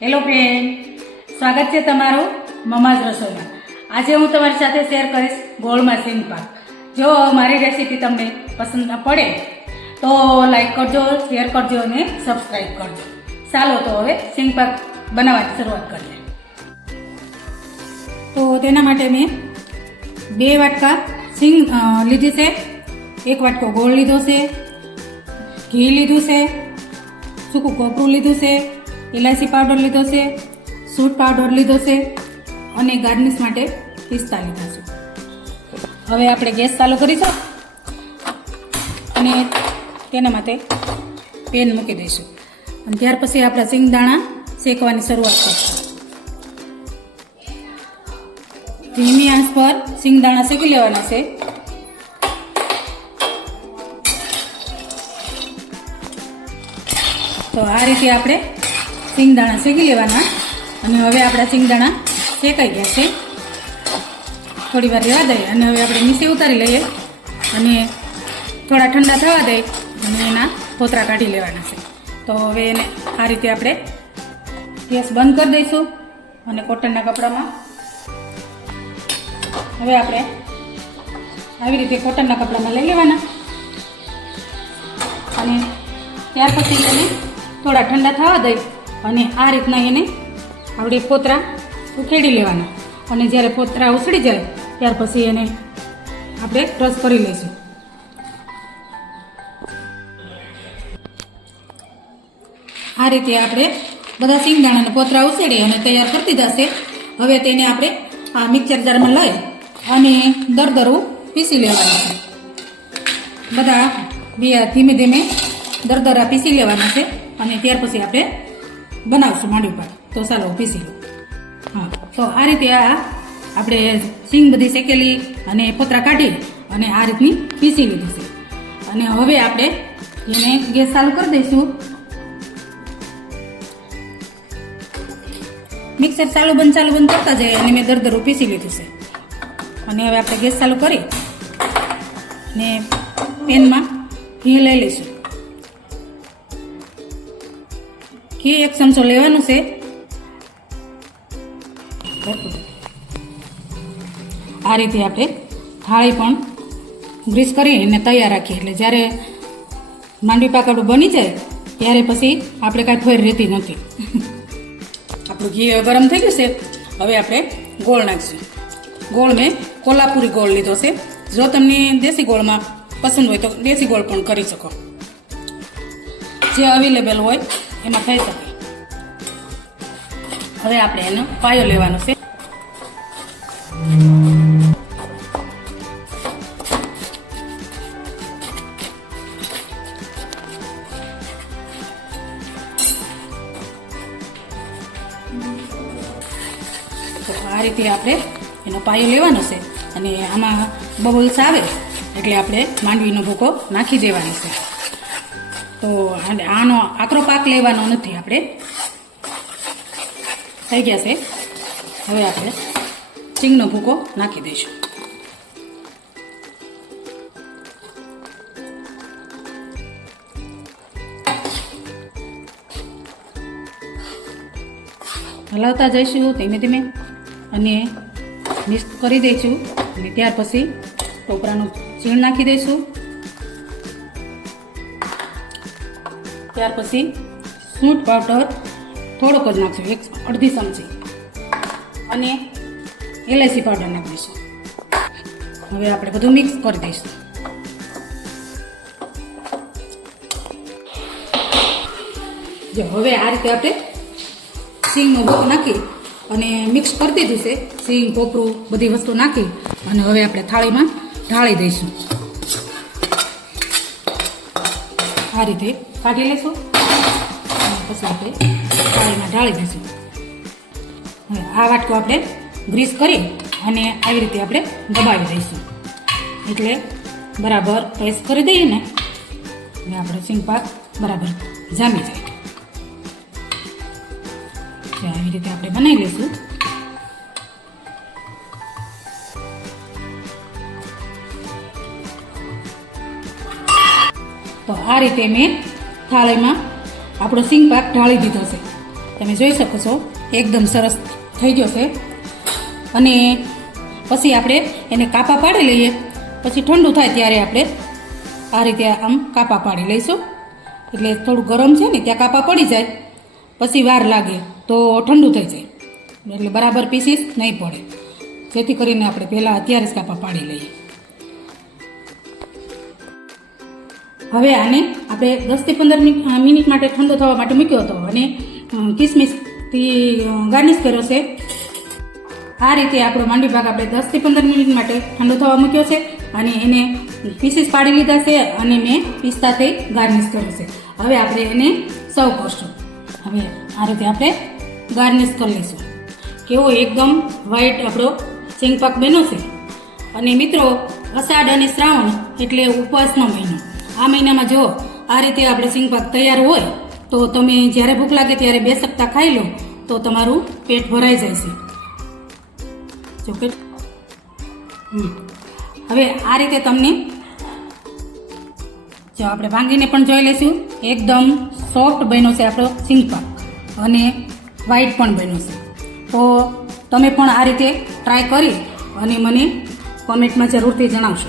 Hello friend, સ્વાગત છે તમારું મમાઝ રસોઈમાં. આજે હું તમારી સાથે શેર કરીશ ગોળમાં સિંગ પાક. જો મારી રેસીપી તમને પસંદ પડે તો લાઈક કરજો, શેર કરજો અને સબસ્ક્રાઈબ કરજો. ચાલો તો હવે સિંગ પાક બનાવવાની શરૂઆત કરીએ. તો તેના માટે મેં 2 વાટકા સિંગ લીધી છે, 1 વાટકો ગોળ લીધો છે, ઘી લીધું છે, સૂકું કોપરું લીધું છે, ઇલાયચી પાવડર લીધો છે, સૂંઠ પાવડર લીધો છે અને ગાર્નિશ માટે પિસ્તા લીધા છે. હવે આપણે ગેસ ચાલુ કરીશું અને તેના માટે પેન મૂકી દઈશું અને ત્યાર પછી આપણા સિંગદાણા શેકવાની શરૂઆત કરીશું. ધીમી આંચ પર સિંગદાણા શેકી લેવાના છે. તો આ રીતે આપણે સિંગદાણા શેકી લેવાના અને હવે આપણા સિંગદાણા શેકાઈ ગયા છે. થોડી વાર રહેવા દઈએ અને હવે આપણે નીચે ઉતારી લઈએ અને થોડા ઠંડા થવા દઈએ અને એના ફોતરા કાઢી લેવાના છે. તો હવે એને આ રીતે આપણે ગેસ બંધ કરી દઈશું અને કોટનના કપડામાં હવે આપણે આવી રીતે કોટનના કપડામાં લઈ લેવાના અને ત્યાર પછી એને થોડા ઠંડા થવા દઈ અને આ રીતના એને આપણે ફોતરા ઉખેડી લેવાના અને જ્યારે ફોતરા ઉછળી જાય ત્યાર પછી એને આપણે ક્રશ કરી લઈશું. આ રીતે આપણે બધા સિંગદાણાને ફોતરા ઉછેડી અને તૈયાર કરી દીધા છે. હવે તેને આપણે આ મિક્સર જારમાં લઈ અને દરદરું પીસી લેવાના છે. બધા ધીમે ધીમે દરદરા પીસી લેવાના છે અને ત્યાર પછી આપણે બનાવશું માંડવી પાક. તો ચાલો પીસી લો. હા, તો આ રીતે આપણે સિંગ બધી શેકેલી અને ફોતરા કાઢી અને આ રીતની પીસી લીધી છે અને હવે આપણે એને ગેસ ચાલુ કરી દઈશું. મિક્સર ચાલુ બંધ કરતા જાય અને મેં દરદરું પીસી લીધું છે અને હવે આપણે ગેસ ચાલુ કરી અને પેનમાં ઘી લઈ લઈશું. ઘી 1 ચમચો લેવાનું છે. આ રીતે આપણે થાળી પણ ગ્રીસ કરીને તૈયાર રાખીએ એટલે જ્યારે માંડવી પાક આપણું બની જાય ત્યારે પછી આપણે કાંઈ ફેર રહેતી નથી. આપણું ઘી ગરમ થઈ ગયું છે. હવે આપણે ગોળ નાખીશું. ગોળ મેં કોલ્હાપુરી ગોળ લીધો છે. જો તમને દેશી ગોળમાં પસંદ હોય તો દેશી ગોળ પણ કરી શકો, જે અવેલેબલ હોય એમાં થઈ શકે. હવે આપણે એનો પાયો લેવાનો છે. તો આ રીતે આપણે એનો પાયો લેવાનો છે અને આમાં બબલ્સ આવે એટલે આપણે માંડવીનો ભૂકો નાખી દેવાનો છે. તો આનો આકરો પાક લેવાનો નથી, આપણે થઈ ગયા છે. હવે આપણે સિંગનો ભૂકો નાખી દઈશું. હલાવતા જઈશું ધીમે ધીમે અને મિક્સ કરી દઈશું અને ત્યાર પછી ટોપરાનું ચીણ નાખી દઈશું. ત્યાર પછી સૂંઠ પાવડર થોડોક જ નાખશું, 1-1.5 ચમચી અને ઇલાયચી પાવડર નાખી દઈશું. હવે આપણે બધું મિક્સ કરી દઈશું. જો હવે આ રીતે આપણે સિંગનો ભૂકો નાખી અને મિક્સ કરી દીધું છે. સિંગ, કોપરું બધી વસ્તુ નાખી અને હવે આપણે થાળીમાં ઢાળી દઈશું. આ રીતે કાઢી લઈશું અને પછી આપણે થાળીમાં ઢાળી દઈશું. હવે આ વાટકો આપણે ગ્રીસ કરી અને આવી રીતે આપણે દબાવી દઈશું એટલે બરાબર પ્રેસ કરી દઈએ ને એટલે આપણે સિંગ પાક બરાબર જામી જાય. આવી રીતે આપણે બનાવી લઈશું. તો આ રીતે મેં થાળીમાં આપણો સિંગ પાક ઢાળી દીધો છે. તમે જોઈ શકો છો એકદમ સરસ થઈ ગયો છે. અને પછી આપણે એને કાપા પાડી લઈએ. પછી ઠંડુ થાય ત્યારે આપણે આ રીતે આમ કાપા પાડી લઈશું. એટલે થોડું ગરમ છે ને ત્યાં કાપા પડી જાય, પછી વાર લાગે તો ઠંડુ થઈ જાય, એટલે બરાબર પીસીસ નહીં પડે. જેથી કરીને આપણે પહેલાં અત્યારે જ કાપા પાડી લઈએ. હવે આને આપણે 10 થી 15 મિનિટ માટે ઠંડો થવા માટે મૂક્યો હતો અને કિસમિસથી ગાર્નિશ કર્યો છે. આ રીતે આપણો માંડવી પાક આપણે 10 થી 15 મિનિટ માટે ઠંડો થવા મૂક્યો છે અને એને પીસીસ પાડી લીધા છે અને મેં પિસ્તાથી ગાર્નિશ કર્યો છે. હવે આપણે એને સર્વ કરશું. હવે આ રીતે આપણે ગાર્નિશ કરી લઈશું. કેવો એકદમ વ્હાઈટ આપણો સિંગ પાક બન્યો છે. અને મિત્રો, અષાઢ અને શ્રાવણ એટલે ઉપવાસનો મહિનો. આ મહિનામાં જો આ રીતે આપણે સિંગ પાક તૈયાર હોય તો તમે જ્યારે ભૂખ લાગે ત્યારે 2 સપ્તાહ ખાઈ લો તો તમારું પેટ ભરાઈ જાય છે. જો કે હવે આ રીતે તમને જો આપણે ભાંગીને પણ જોઈ લઈશું. એકદમ સોફ્ટ બન્યો છે આપણો સિંગ પાક અને વ્હાઈટ પણ બન્યો છે. તો તમે પણ આ રીતે ટ્રાય કરી અને મને કોમેન્ટમાં જરૂરથી જણાવશો.